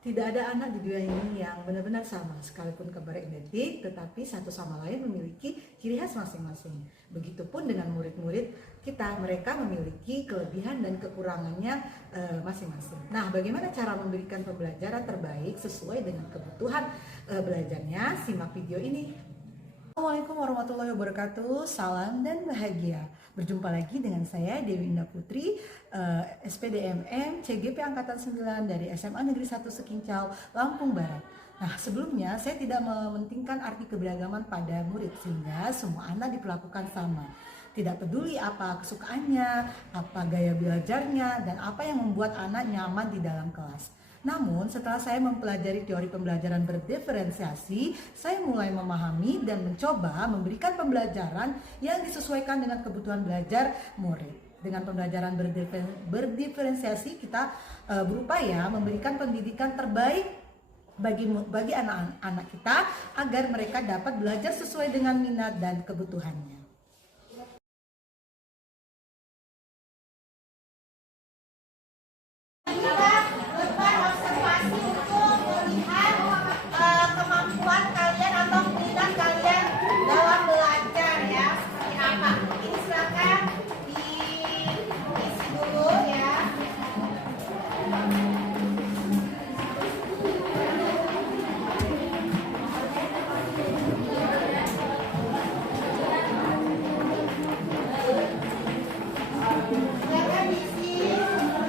Tidak ada anak di dunia ini yang benar-benar sama, sekalipun kabar identik, tetapi satu sama lain memiliki ciri khas masing-masing. Begitupun dengan murid-murid kita, mereka memiliki kelebihan dan kekurangannya masing-masing. Nah, bagaimana cara memberikan pembelajaran terbaik sesuai dengan kebutuhan belajarnya? Simak video ini. Assalamualaikum warahmatullahi wabarakatuh, salam dan bahagia. Berjumpa lagi dengan saya Dewi Indah Putri, SPDMM CGP Angkatan 9 dari SMA Negeri 1 Sekincal, Lampung Barat. Nah, sebelumnya saya tidak mementingkan arti keberagaman pada murid sehingga semua anak diperlakukan sama. Tidak peduli apa kesukaannya, apa gaya belajarnya, dan apa yang membuat anak nyaman di dalam kelas. Namun setelah saya mempelajari teori pembelajaran berdiferensiasi, saya mulai memahami dan mencoba memberikan pembelajaran yang disesuaikan dengan kebutuhan belajar murid. Dengan pembelajaran berdiferensiasi kita berupaya memberikan pendidikan terbaik bagi anak-anak kita agar mereka dapat belajar sesuai dengan minat dan kebutuhannya. Kemampuan kalian atau minat kalian dalam belajar ya, seperti apa? Ini silakan diisi dulu ya. Silakan diisi,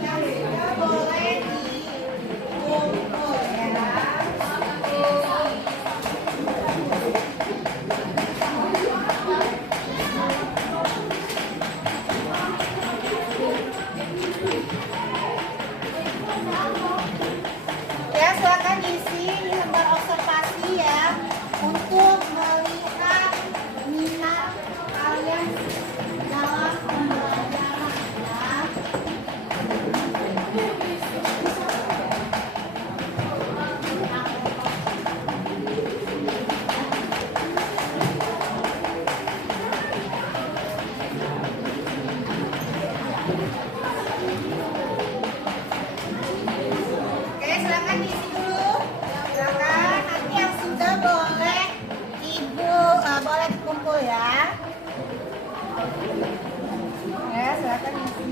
yang sudah boleh dikumpul ya. Ya, silakan diisi lembar observasi ya untuk melihat minat kalian dalam pembelajaran ya. Oke, silakan diisi dulu. Silakan, nanti yang sudah boleh boleh dikumpul ya. Ya, silakan diisi.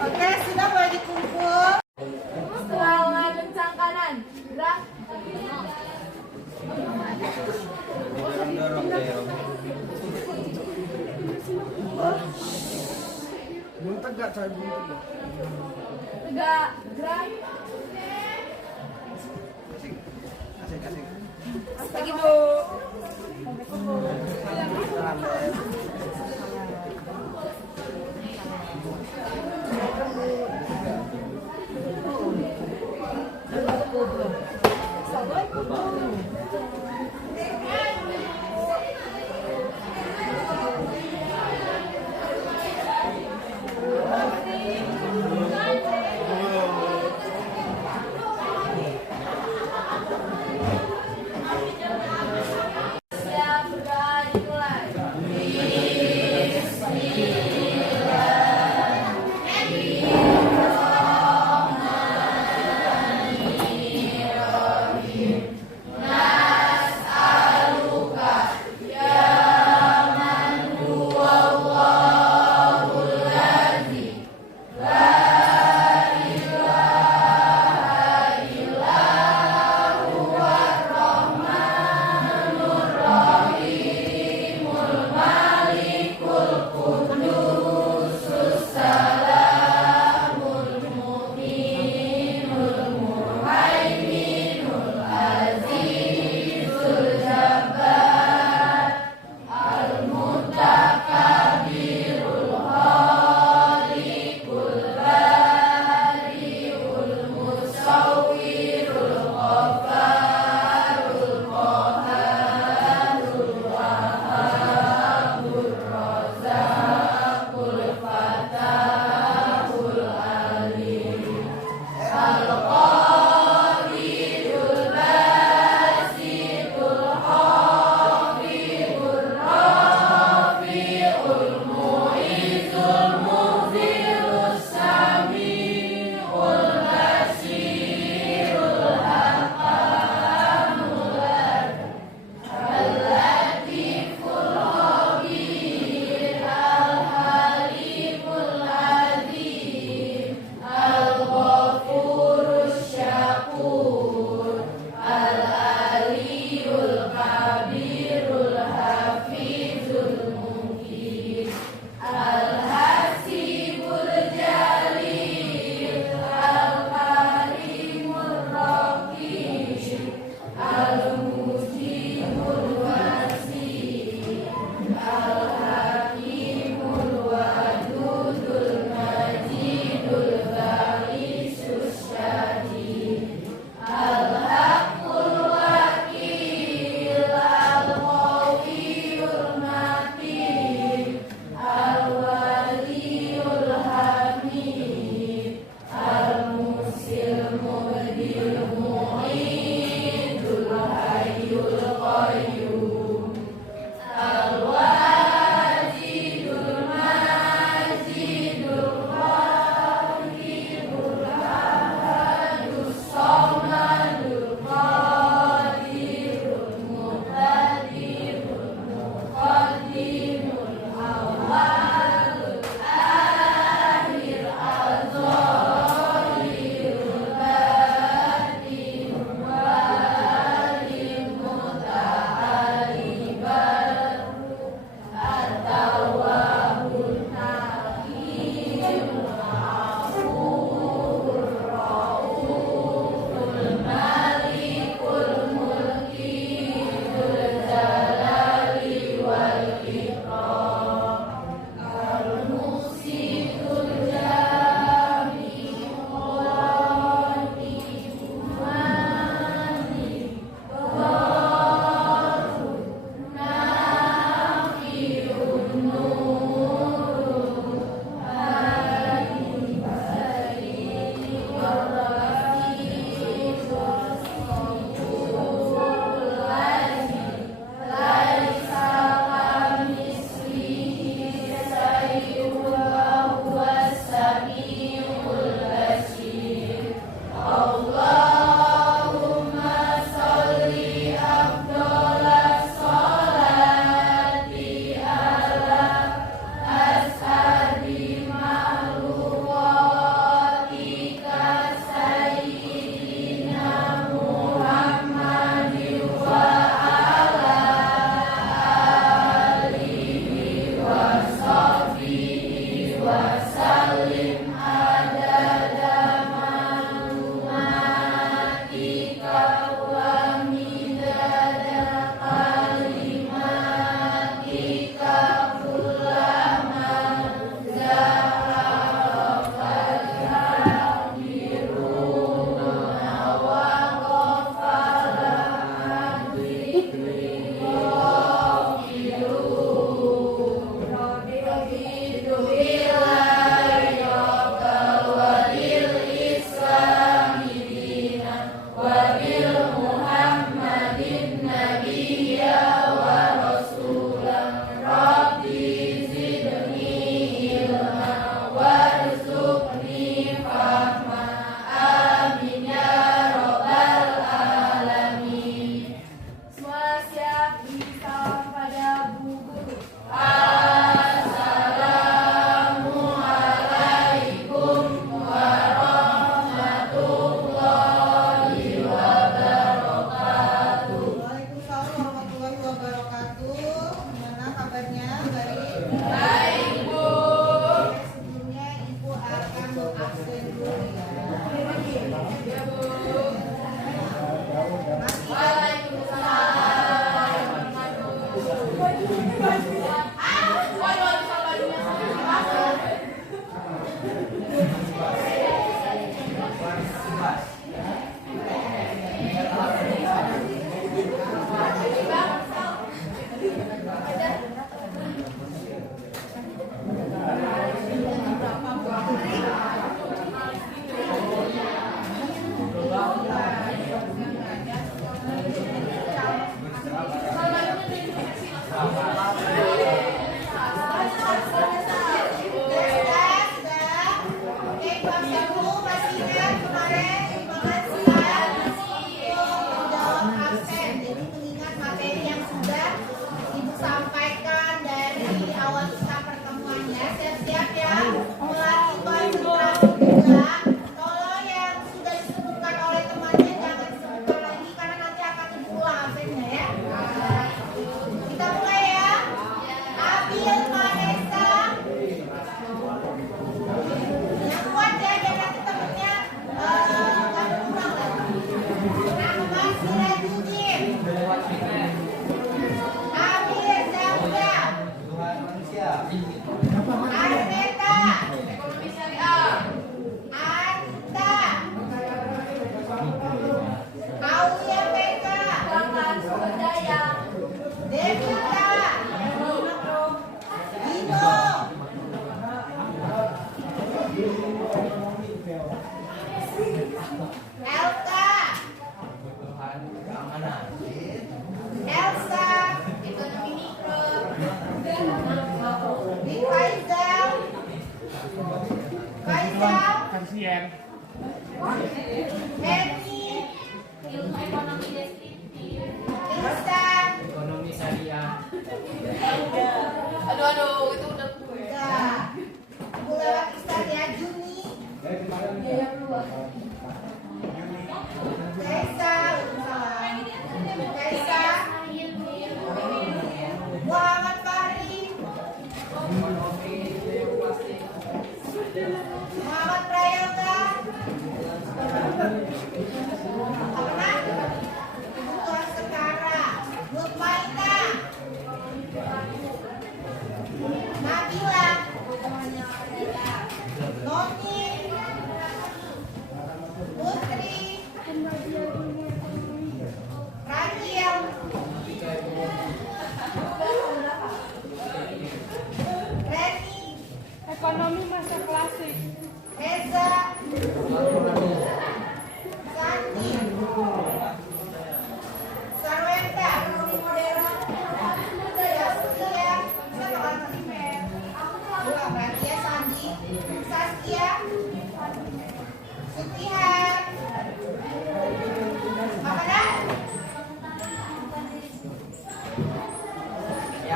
Oke, sudah boleh dikumpul. Setelah kencang kanan, gerak. Belum tegak, saya belum tegak. Tegak, gerak. Asik. Lagi bu. Siap, bergerak, dimulai.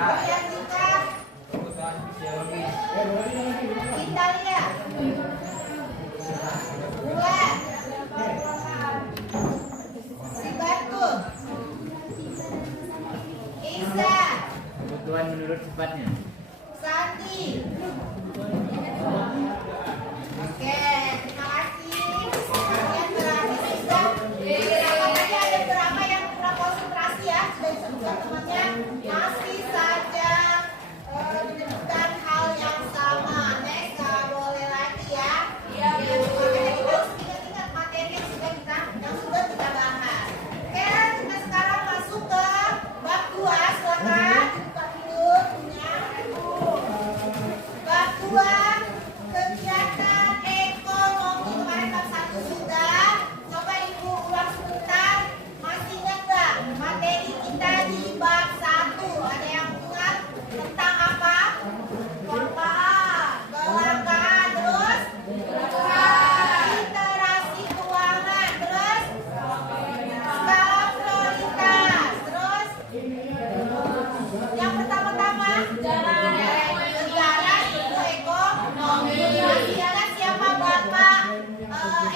Priyantika, Indalia, Bulan, Sibatul, Isa, Kebutuhan menurut sifatnya. Santi. Oke, terima kasih. Kalian berhasil sudah. Kira-kira ada berapa yang kurang konsentrasi ya? Sudah disebutkan temannya. Masih saja menyebutkan hal yang sama. Next, nggak boleh lagi ya. Iya. Makanya kita harus ingat-ingat materi yang sudah kita bahas. Oke, kita sekarang masuk ke bab 2. Silakan dibuka dulu bukunya. Bab 2, kegiatan ekonomi. Kemarin bab 1 sudah. Coba ibu ulang sebentar. Masih ingat nggak materi kita di bab 1? Ada yang ingat tentang apa? Kelangkaan, terus literasi keuangan, terus skala prioritas, terus yang pertama-tama sejarah ilmu ekonomi. Masih ingat siapa bapak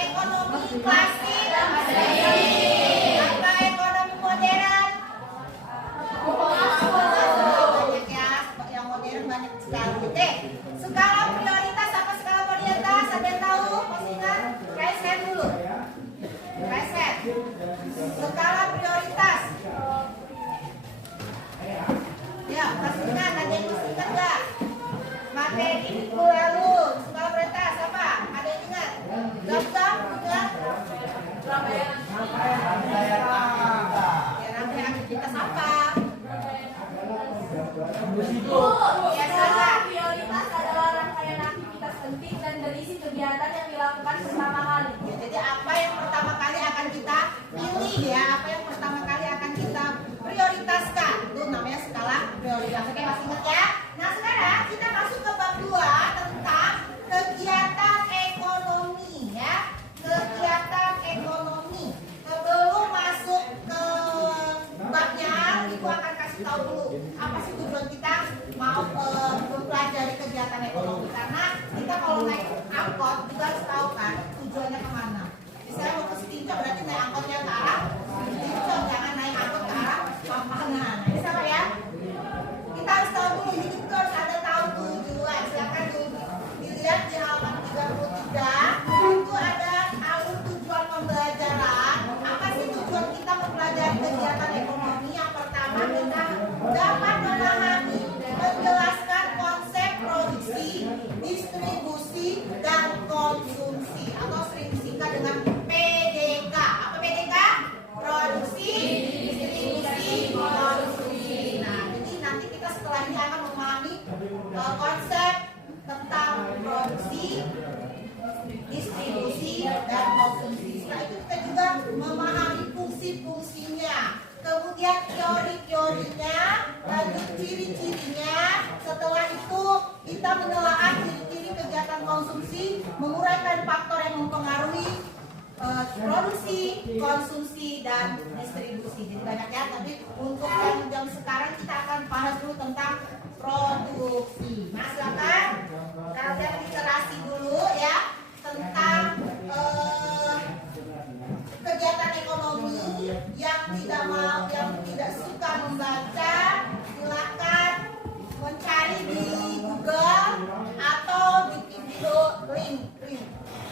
ekonomi klasik atau ekonomi modern? Banyak ya, yang modern banyak sekali. Oke, skala prioritas apa skala prioritas? Ada yang tahu? Masih ingat? Raise hand dulu. Raise hand. Skala prioritas. Ya, masih ingat? Ada yang masih ingat nggak? Materi minggu lalu skala prioritas apa? Ada yang ingat? Gam-gam ingat? Ya, rangkaian aktivitas apa? Ya, salah. Prioritas adalah rangkaian aktivitas penting dan berisi kegiatan yang dilakukan pertama kali. Ya, jadi apa yang pertama kali akan kita pilih ya, apa yang pertama kali akan kita prioritaskan, itu namanya skala prioritas. Oke, masih ingat ya? Nah, sekarang kita masuk ke bab 2 tentang kegiatan ekonomi ya. Kegiatan ekonomi. Sebelum masuk ke babnya, Ibu akan kasih tahu dulu apa sih tujuan kita mau mempelajari kegiatan ekonomi. Karena kita kalau naik angkot juga harus tahu kan tujuannya kemana. Misalnya mau ke Stinco berarti naik angkotnya ke arah Stinco, jangan naik angkot ke arah Pampangan. Ini sama ya. Kita harus tahu dulu, hidup itu harus ada tahu tujuan. Silakan dulu dilihat di halaman 33. Itu ada alur tujuan pembelajaran. Apa sih tujuan kita mempelajari kegiatan ekonomi? Yang pertama, kita dapat memahami, menjelaskan konsep produksi, distribusi, dan konsumsi, atau sering disingkat dengan PDK. Apa PDK? Produksi, distribusi, konsumsi. Nah, jadi nanti kita setelah ini akan memahami konsep tentang produksi, distribusi, dan konsumsi. Setelah itu kita juga memahami fungsi-fungsinya, kemudian teori-teorinya, lanjut ciri-cirinya. Setelah itu kita menelaah ciri-ciri kegiatan konsumsi, menguraikan faktor yang mempengaruhi produksi, konsumsi, dan distribusi. Jadi banyak ya, tapi untuk yang jam sekarang kita akan bahas dulu tentang produksi. Mas, silakan kalian literasi dulu ya tentang kegiatan ekonomi. Yang tidak suka membaca, silakan mencari di Google atau di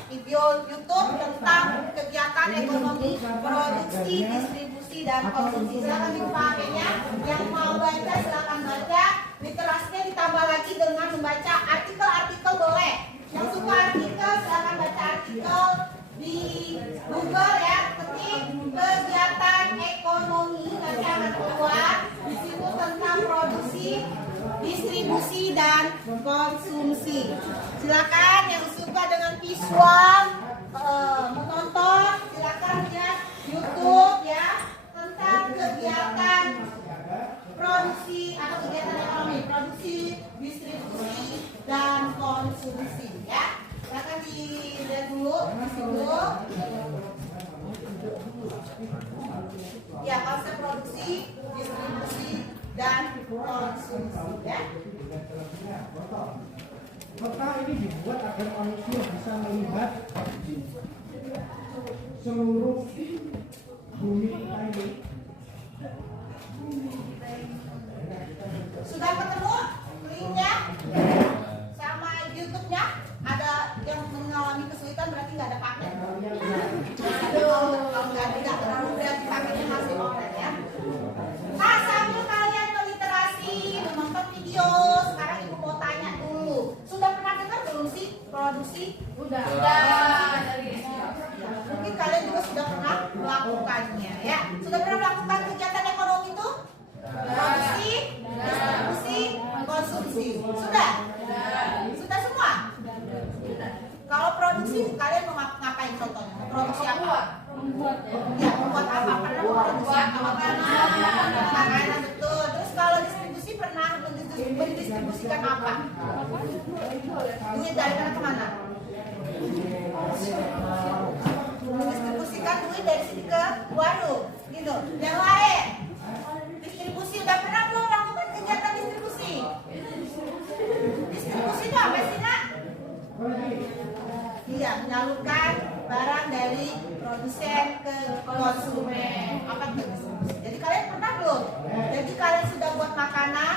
video YouTube tentang kegiatan ekonomi, produksi, distribusi, dan konsumsi. Silakan dipahaminya. Yang mau baca silakan baca. Literasinya ditambah lagi dengan membaca artikel-artikel boleh. Yang suka artikel silakan baca artikel di Google ya, ketik kegiatan ekonomi, nanti akan keluar di situ tentang produksi, distribusi, dan konsumsi. Silakan yang suka dengan visual menonton, silakan lihat YouTube ya tentang kegiatan produksi atau kegiatan ekonomi, produksi, distribusi, dan konsumsi ya. Silakan dilihat dulu di situ. Ya, konsep produksi, distribusi, dan konsumsi ya. Peta ini dibuat agar manusia bisa melihat seluruh bumi kita ini. Sudah ketemu linknya sama YouTube-nya? Ada yang mengalami kesulitan berarti nggak ada paket. Aduh, kalau nggak ada nggak terlalu berat, paketnya masih online ya. Nah, sambil kalian meliterasi, menonton video, sekarang ibu mau tanya dulu. Sudah pernah dengar belum sih produksi? Udah. Ya, mungkin kalian juga sudah pernah melakukannya ya. Sudah pernah melakukan kegiatan ekonomi itu? Produksi, distribusi, konsumsi. Sudah? Sudah semua? Kalau produksi kalian mau ngapain contohnya? Produksi apa? Ya, membuat apa? Pernah memproduksi apa? Makanan, betul. Terus kalau distribusi pernah mendistribusikan apa? Duit dari mana ke mana? Mendistribusikan duit dari sini ke warung, gitu. Yang lain, distribusi udah pernah belum lakukan kegiatan distribusi? Distribusi itu apa sih, Nak? Iya, menyalurkan barang dari produsen ke konsumen. Apa itu distribusi? Jadi kalian pernah belum? Jadi kalian sudah buat makanan,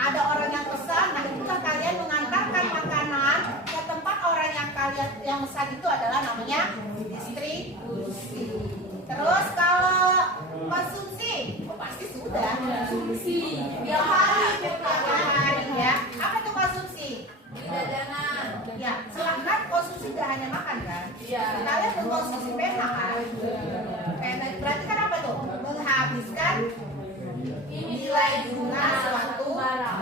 ada orang yang pesan, nah itulah kalian mengantarkan makanan ke tempat orang yang kalian yang pesan itu adalah namanya distribusi. Terus kalau konsumsi, oh pasti sudah. Konsumsi. Tiap hari ya. Apa itu konsumsi? Jajanan. Ya, silahkan konsumsi tidak hanya makan kan? Iya. Kalian mengkonsumsi pena kan? Pena berarti kan apa tuh? Menghabiskan nilai guna suatu barang.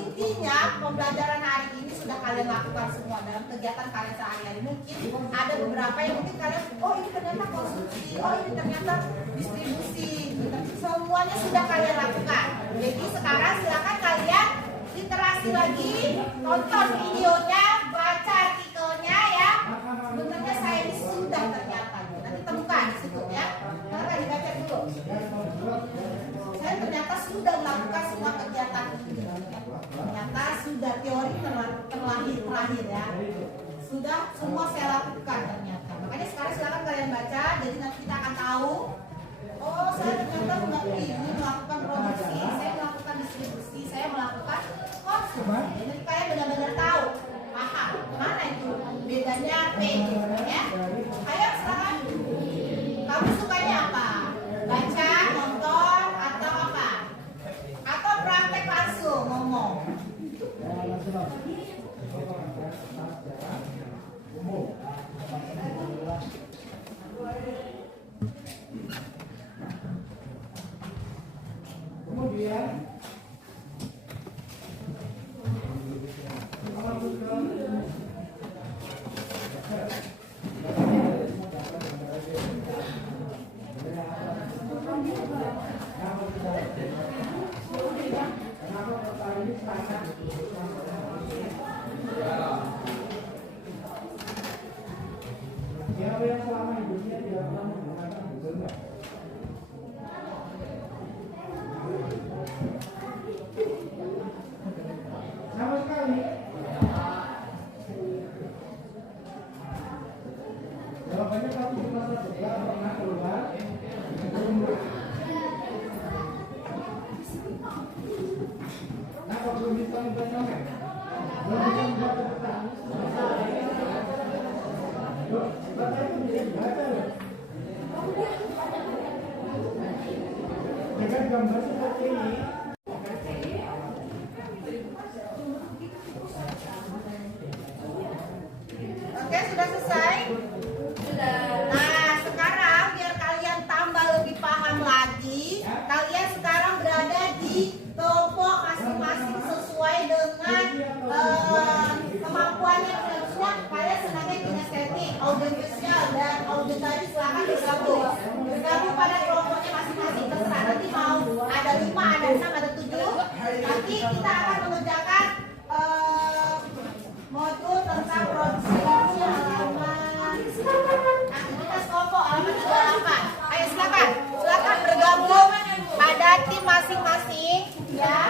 Intinya pembelajaran hari ini sudah kalian lakukan semua dalam kegiatan kalian sehari-hari. Mungkin ada beberapa yang mungkin kalian, oh ini ternyata konsumsi, oh ini ternyata distribusi. Semuanya sudah kalian lakukan. Jadi sekarang silakan kalian literasi lagi, tonton videonya, baca artikelnya ya. Sebenarnya saya ini sudah ternyata. Nanti temukan di situ ya. Karena dibaca dulu. Saya ternyata sudah melakukan semua kegiatan ini. Ternyata sudah teori terakhir ya. Sudah semua saya lakukan ternyata. Makanya sekarang silakan kalian baca. Jadi nanti kita akan tahu. Oh, saya ternyata melakukan produksi, saya melakukan distribusi, saya melakukan konsumsi. Jadi kalian benar-benar tahu, paham mana itu bedanya P, ya. Ayo silakan. Kamu sukanya apa? Baca, nonton, atau apa? Atau praktek langsung ngomong? Kemudian siapa yang selama hidupnya tidak pernah menggunakan Google? Sama sekali. Jawabannya kamu cuma juga pernah keluar. Nah, kalau belum bisa membuat sampai, belum bisa membuat cepetan. Baca itu bisa dibaca loh. Dengan gambar seperti ini. Oke, sudah selesai? Sudah. Nah, sekarang biar kalian tambah lebih paham lagi, kalian sekarang berada di kelompok masing-masing sesuai dengan kemampuannya. Harusnya kalian senangnya kinestetik, audiovisual, dan auditory. Silakan bergabung pada kelompoknya masing-masing. Terserah nanti mau ada 5, ada 6, ada 7. Nanti kita akan mengerjakan modul tentang produksi halaman aktivitas kelompok halaman 38. Ayo silakan bergabung pada tim masing-masing ya.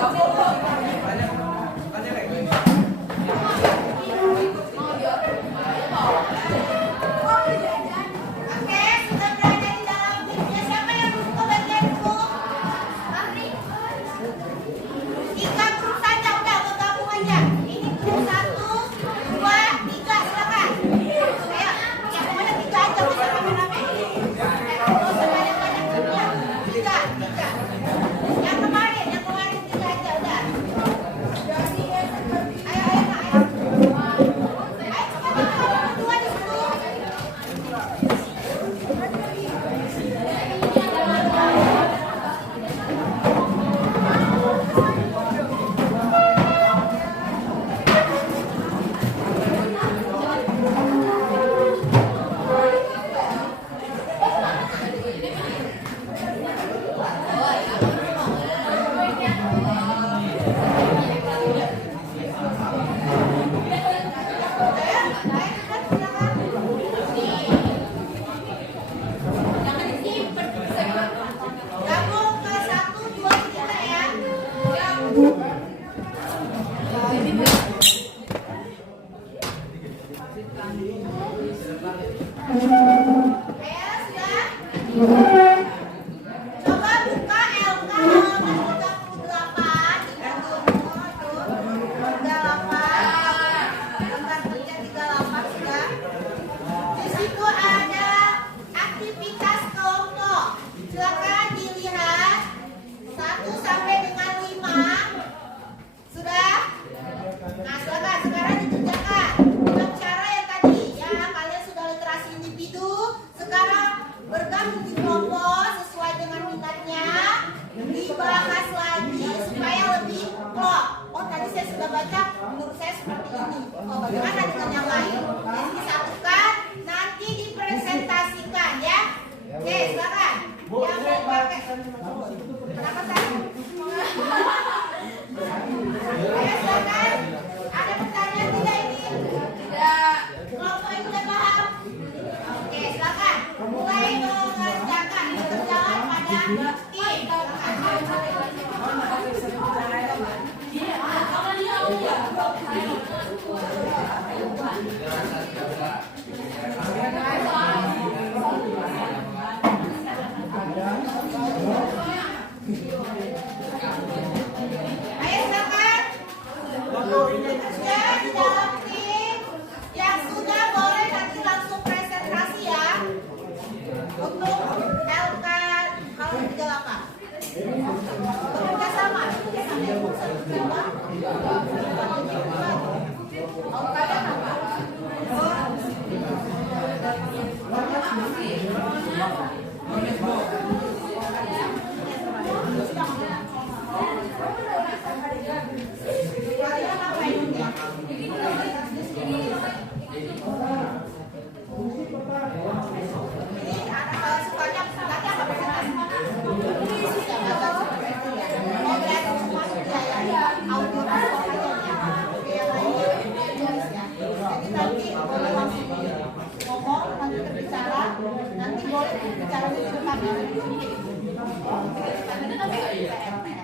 Oke, sudah berada di dalam timnya. Siapa yang duduk ke bagian grup? Tiga grup saja, udah bergabung aja. Ini grup 1, 2, 3, silakan. Ayo, yang pokoknya 3 aja, bisa rame-rame. Nggak usah banyak-banyak grupnya. 3. Yang kemarin 3 aja, udah. Ayo, Nak, ayo. Ayo, cepat, berdua di situ. Gabung ke 1, 2, 3 ya. Ayo, sudah. Coba buka LK halaman 38. Lembar kerja 38 sudah. Di situ ada aktivitas kelompok. Silakan dilihat 1 sampai dengan 5. Sudah? Nah, silakan sekarang dikerjakan dengan cara yang tadi ya. Kalian sudah literasi individu. Sekarang bergabung di kelompok sesuai dengan minatnya. Dibahas lagi supaya lebih klop. Oh, tadi saya sudah baca, menurut saya seperti ini. Oh, bagaimana dengan yang lain? Jadi disatukan, nanti dipresentasikan ya. Oke, silakan. Yang mau pakai. Kenapa saya? Ayo silakan. Ada pertanyaan tidak ini? Tidak. Kelompok ini sudah paham? Oke, silakan. Mulai mengerjakan berjalan pada tim. Ayo silakan. Sudah di dalam tim. Yang sudah boleh nanti langsung presentasi ya. Untuk LK halaman 38. Bekerja sama. Oh, kalian apa? Kalian apa ini? Ini anak sukanya nanti apa presentasi? Oh, berarti semua sudah ya. Audio aja ya. Oke, yang lainnya tulis ya. Jadi nanti boleh langsung ngomong, nanti berbicara, nanti boleh bicara di depan ya. Ayo. Nanti bagiannya di gambar.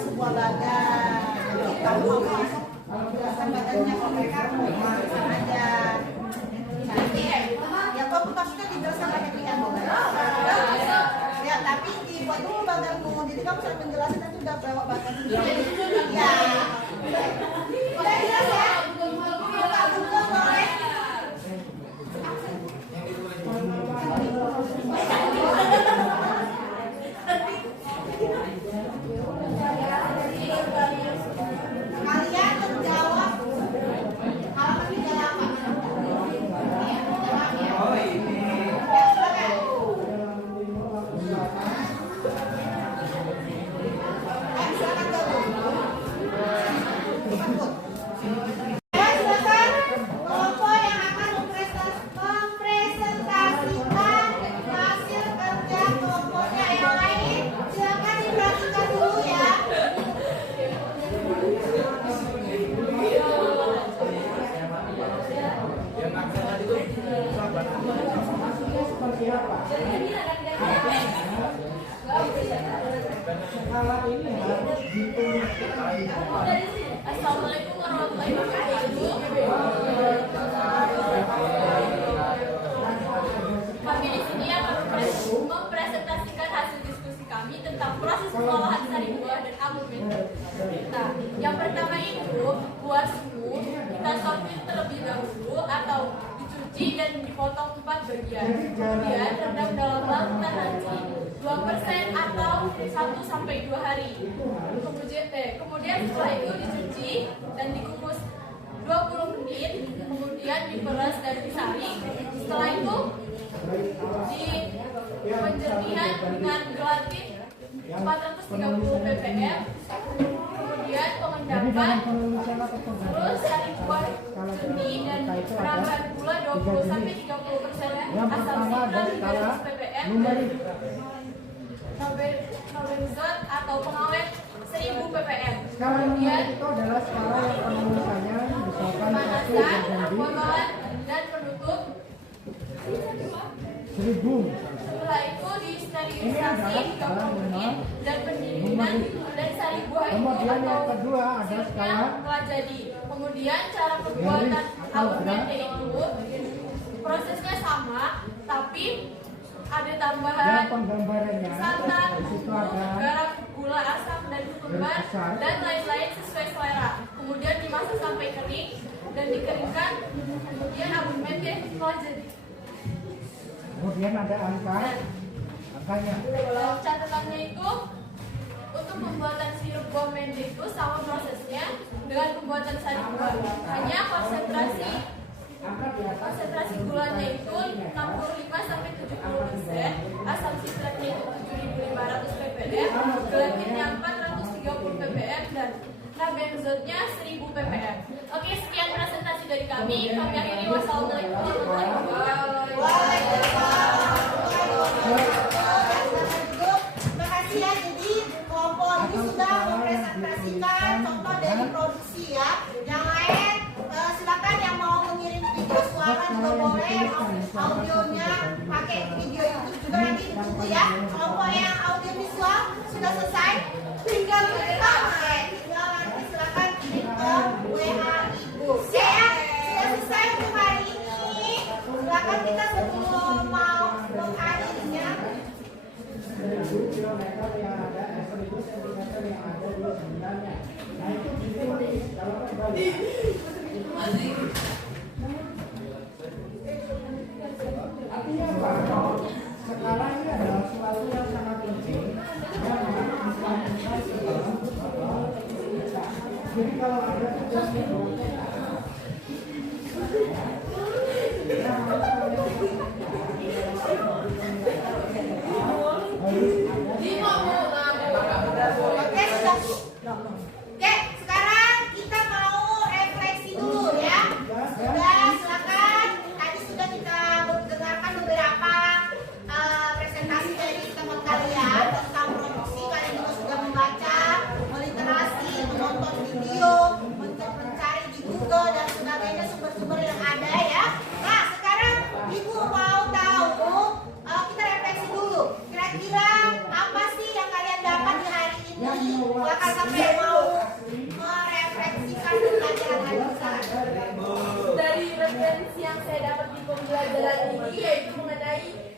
sebuah badan. Jadi kamu mau langsung menjelaskan badannya ke mereka, langsung aja. Nanti ya kok maksudnya dijelaskan pakai pilihan boleh. Ya tapi dibuat dulu badanmu. Jadi kamu harus menjelaskan nanti udah bawa badan sendiri. Ya. Udah jelas ya? Buka Google boleh. Kalian menjawab halaman 38. Ya, silakan. Silakan gabung. Ya, silakan. Kelompok yang akan mempresentasikan hasil kerja kelompoknya yang lain, silakan diperhatikan dulu ya. Seperti apa? Skala ini harus ditulis. Assalamualaikum warahmatullahi wabarakatuh. Kami di sini akan mempresentasikan hasil diskusi kami tentang proses pengolahan sari buah dan alumni. Nah, yang pertama itu buah semu kita sortir terlebih dahulu atau dicuci dan dipotong 4 bagian. Kemudian rendam dalam larutan nanti 2% atau 1-2 hari. Kemudian setelah itu dicuci dan dikukus 20 menit, kemudian diperas dan disaring. Setelah itu di penjernihan dengan gelatin 430 ppm, kemudian pengendapan, terus sari buah jernih dan penambahan gula 20-30%, asam citral 300 ppm, Nobenzot atau pengawet 1000 ppm. Skala Kemudian itu adalah skala yang penulisannya misalkan satu pemanasan, berganti botolan dan penutup. 1000. Setelah itu disterilisasi 30 menit dan pendinginan dan sari buah itu Kemudian yang atau kedua ada sirupnya skala telah jadi. Kemudian cara pembuatan alumni itu prosesnya sama, tapi ada tambahan yang penggambarannya santan, di situ bumbu, ada garam, gula asam dan ketumbar besar. dan lain-lain sesuai selera. Kemudian dimasak sampai kering dan dikeringkan. Kemudian alumni telah jadi. kemudian ada angkanya. Catatannya itu untuk pembuatan sirup buah mende itu sama prosesnya dengan pembuatan sari buah. Hanya konsentrasi gulanya itu 65-70%, asam sitratnya itu 7.500 ppm, gelatinnya 430 ppm dan nabenzotnya 1000 ppm. Oke, sekian presentasi dari kami. Kami akhiri. Wassalamualaikum warahmatullahi wabarakatuh. Terima kasih ya. Jadi kelompok ini sudah mempresentasikan contoh dari produksi ya. Yang lain silakan yang mau mengirim video suara juga boleh, audionya pakai video YouTube juga nanti ditunggu ya. Kelompok yang audio visual sudah selesai, tinggal kita tinggal nanti silakan kirim ke WA Ibu. Oke ya, sudah selesai untuk hari ini. Silakan kita sebelum mau mengakhirinya. 1000 kilometer yang ada, 1000 sentimeter yang ada di sebenarnya. Nah itu ditulis kalau kembali. Artinya apa? Skala ini adalah sesuatu yang sangat penting yang jadi kalau ada tugas itu Oke, sudah. Oke, sekarang kita mau refleksi dulu ya. Sudah, silakan. Tadi sudah kita dengarkan beberapa presentasi dari teman kalian tentang produksi. Kalian juga sudah membaca, meliterasi, menonton video, mencari ini yaitu mengenai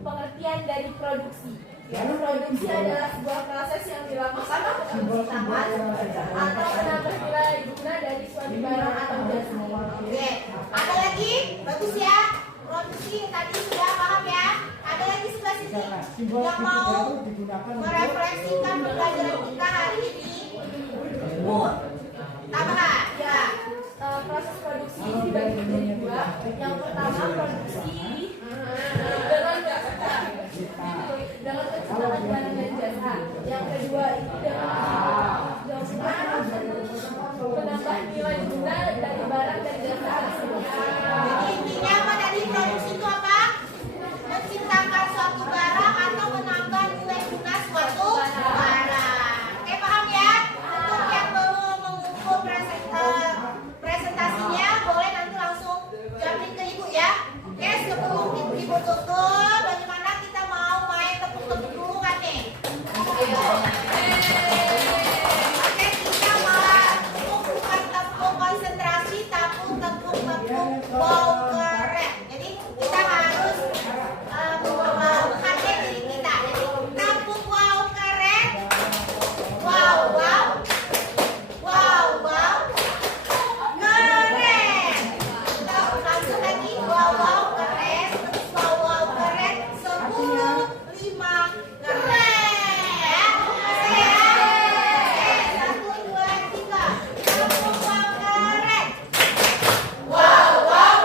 pengertian dari produksi. Produksi adalah sebuah proses yang dilakukan untuk menciptakan atau menambah nilai guna dari suatu barang atau jasa. Oke, ada lagi? Bagus ya. Produksi tadi sudah paham ya. Ada lagi sebelah sini yang mau merefleksikan pembelajaran kita hari ini? Tambahan, ya. Proses produksi dibagi menjadi dua. Yang pertama produksi dengan penciptaan barang dan jasa. Yang kedua itu dengan menambah nilai guna dari barang dan jasa tersebut. Jadi intinya apa tadi? Produksi itu apa? Menciptakan suatu barang atau menambah nilai guna suatu barang. Oke, paham ya? Untuk yang belum mengukur presentasinya boleh nanti langsung jamin ke ibu ya. Oke, sebelum ibu tutup, bagaimana kita mau main tepuk-tepuk dulu kan nih? Oke, kita mau bukan tepuk konsentrasi, tapi tepuk wow keren. Jadi kita harus menghargai diri kita. Jadi tepuk wow keren, wow wow, wow wow, keren. Langsung lagi wow wow keren, wow wow keren, 10, 5 keren. Bisa ya? 1, 2, 3. Tepuk wow keren. Wow wow,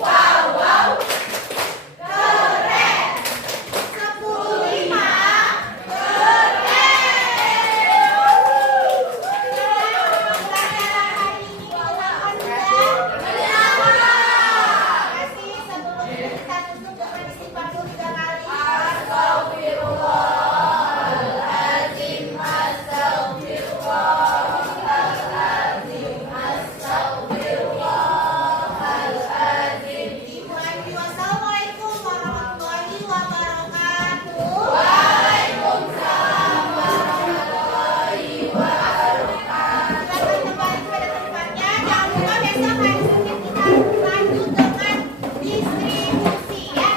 wow wow, keren. 10, 5 Assalamualaikum warahmatullahi wabarakatuh. Silakan kembali pada tempatnya. Jangan lupa besok hari Senin kita lanjut dengan distribusi ya.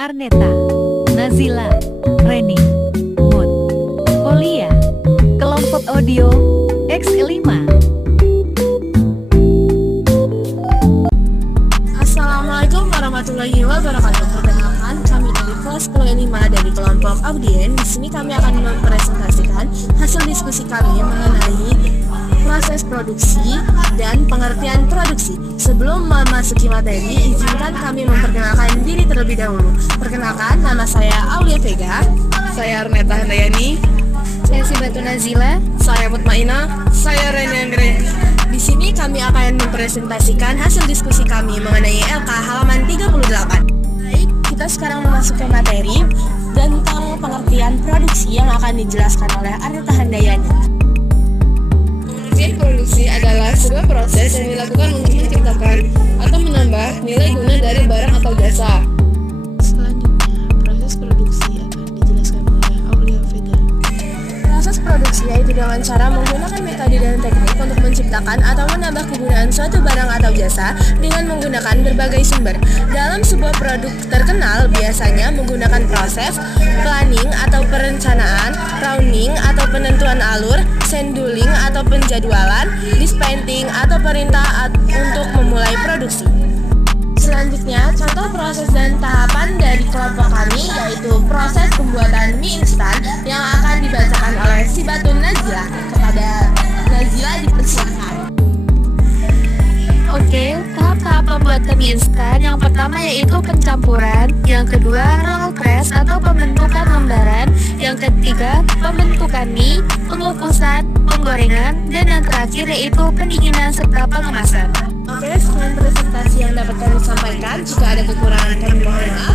Arneta, Nazila, Reni, Mood, Olia, Kelompok Audio, X5. Assalamualaikum warahmatullahi wabarakatuh. Perkenalkan, kami dari kelas 5 dari kelompok Audien. Di sini kami akan mempresentasikan hasil diskusi kami mengenai proses produksi dan pengertian produksi. Sebelum memasuki materi, izinkan kami memperkenalkan diri terlebih dahulu. Perkenalkan, nama saya Aulia Vega. Saya Arneta Handayani. Saya Sibatu Nazila. Saya Mutmainah. Saya Reni Anggreni. Di sini kami akan mempresentasikan hasil diskusi kami mengenai LK halaman 38. Baik, kita sekarang memasuki materi tentang pengertian produksi yang akan dijelaskan oleh Arneta Handayani. Pengertian produksi adalah sebuah proses yang dilakukan untuk menciptakan atau menambah nilai guna dari barang atau jasa. Selanjutnya, proses produksi akan dijelaskan oleh Aulia Vega. Proses produksi yaitu dengan cara menggunakan metode dan teknik untuk menciptakan atau menambah kegunaan suatu barang atau jasa dengan menggunakan berbagai sumber. Dalam sebuah produk terkenal biasanya menggunakan proses planning atau perencanaan, rounding atau penentuan alur, scheduling atau penjadwalan, dispatching atau perintah untuk memulai produksi. Selanjutnya, contoh proses dan tahapan dari kelompok kami yaitu proses pembuatan mie instan yang akan dibacakan oleh Sibatu Nazila. Kepada Nazila dipersilakan. Oke, tahap-tahap pembuatan mie instan yang pertama yaitu pencampuran, yang kedua roll press atau pembentukan lembaran, yang ketiga pembentukan mie, pengukusan, penggorengan, dan yang terakhir yaitu pendinginan serta pengemasan. Oke, sekian presentasi yang dapat kami sampaikan. Jika ada kekurangan kami mohon maaf.